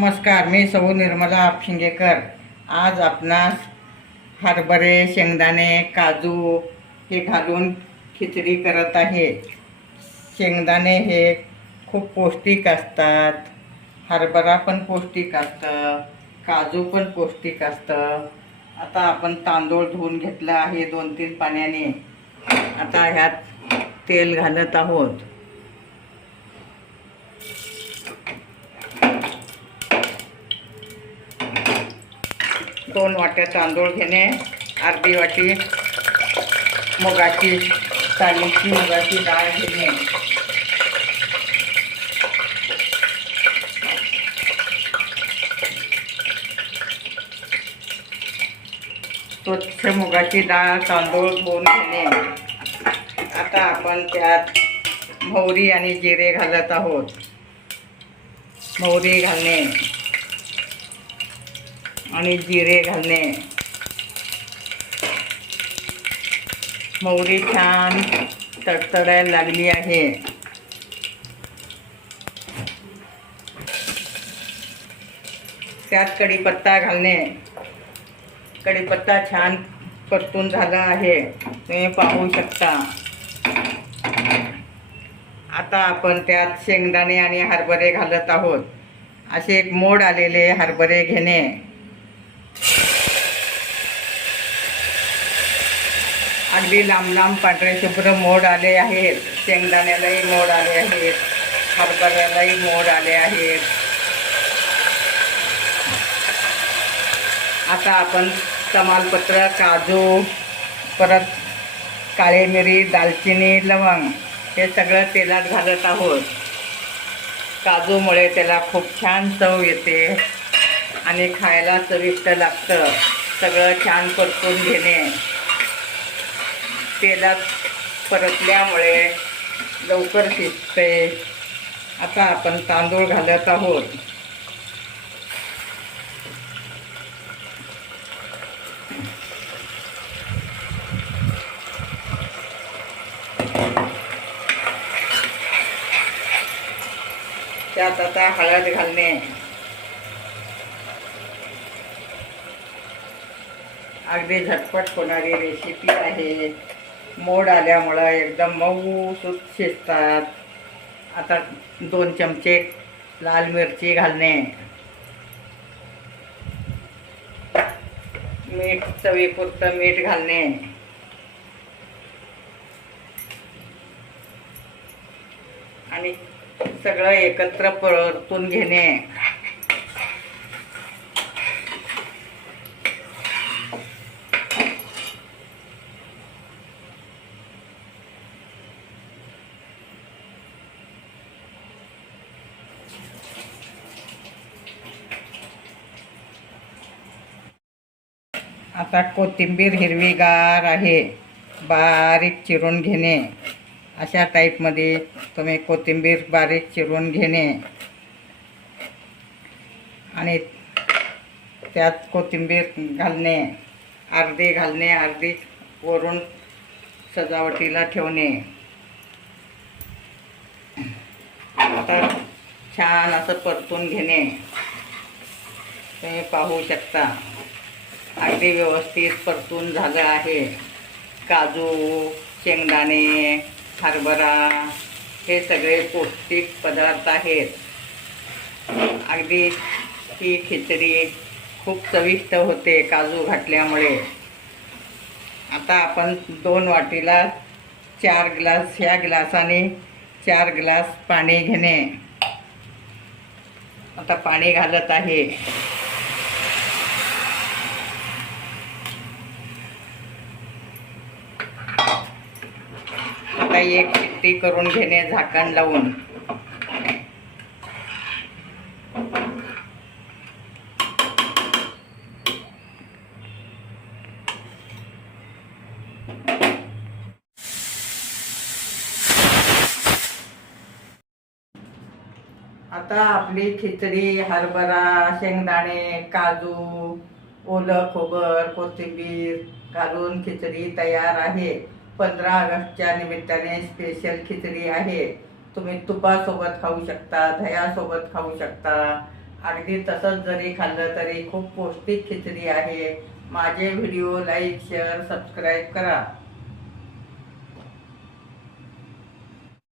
नमस्कार, मी सौ निर्मला आपशिंगेकर। आज आपणास हरभरे, शेंगदाणे, काजू हे घालून खिचडी करत आहे। शेंगदाणे हे खूप पौष्टिक असतात, हरभरा पण पौष्टिक असतं, काजू पण पौष्टिक असतं। आता आपण तांदूळ धुवून घेतला आहे 2-3 पाण्याने। आता ह्यात तेल घालत आहोत। 2 वाट्या तांदूळ घेणे, अर्धी वाटी मुगाची डाळ घेणे, स्वच्छ मुगाची डाळ तांदूळ धुवून घेणे। आता आपण त्यात मोहरी आणि जिरे घालत आहोत। मोहरी घालणे आणि जिरे घालणे। मोहरी छान तडतडायला लागली आहे। त्यात कढीपत्ता घालणे। कढीपत्ता छान परतून झाला आहे, तुम्ही पाहू शकता। आता आपण त्यात शेंगदाणे आणि हरभरे घालत आहोत। असे एक मोड आलेले हरभरे घेणे। अगदी लांब लांब पांढरे शुभ्र मोड आले आहेत। शेंगदाण्यालाही मोड आले आहेत, हरभऱ्यालाही मोड आले आहेत। आता आपण तमालपत्र, काजू, परत काळी मिरी, दालचिनी, लवंग हे सगळं तेलात घालत आहोत। काजूमुळे त्याला खूप छान चव येते आणि खायला चविष्ट लागतं। सगळं छान परतून घेणे। तेलात परतल्यामुळे लवकर शिजते। आता आपण तांदूळ घालत आहोत। त्यात आता हळद घालणे। अगदी झटपट होणारी रेसिपी आहे। मोड आल्यामुळं एकदम मऊसूत शिजतात। आता 2 चमचे लाल मिरची घालणे। मीठ, चवीपुरतं मीठ घालणे आणि सगळं एकत्र परतून घेणे। आता कोथिंबीर हिरवीगार आहे, बारीक चिरून घेणे। अशा टाईपमध्ये तुम्ही कोथिंबीर बारीक चिरून घेणे आणि त्यात कोथिंबीर घालणे, अर्धी घालणे, अर्धी वरून सजावटीला ठेवणे। आता छान असं परतून घेणे। तुम्ही पाहू शकता अगदी व्यवस्थित परतून झालं आहे। काजू, शेंगदाणे, हरभरा हे सगळे पौष्टिक पदार्थ आहेत। अगदी ही खिचडी खूप चविष्ट होते काजू घातल्यामुळे। आता आपण 2 वाटीला 4 ग्लास, ह्या ग्लासाने 4 ग्लास पाणी घेणे। आता पाणी घालत आहे। आता एक शिट्टी करून घेणे झाकण लावून। आता आपली खिचडी हरभरा, शेंगदाणे, काजू, ओलं खोबर, कोथिंबीर घालून खिचडी तयार आहे। 15 ऑगस्टच्या निमित्ताने स्पेशल खिचडी आहे। तुम्ही तुपासोबत खाऊ शकता, दह्यासोबत खाऊ शकता, अगदी तसंच जरी खाल्लं तरी खूप पौष्टिक खिचडी आहे. माझे व्हिडिओ लाईक शेअर सबस्क्राईब करा.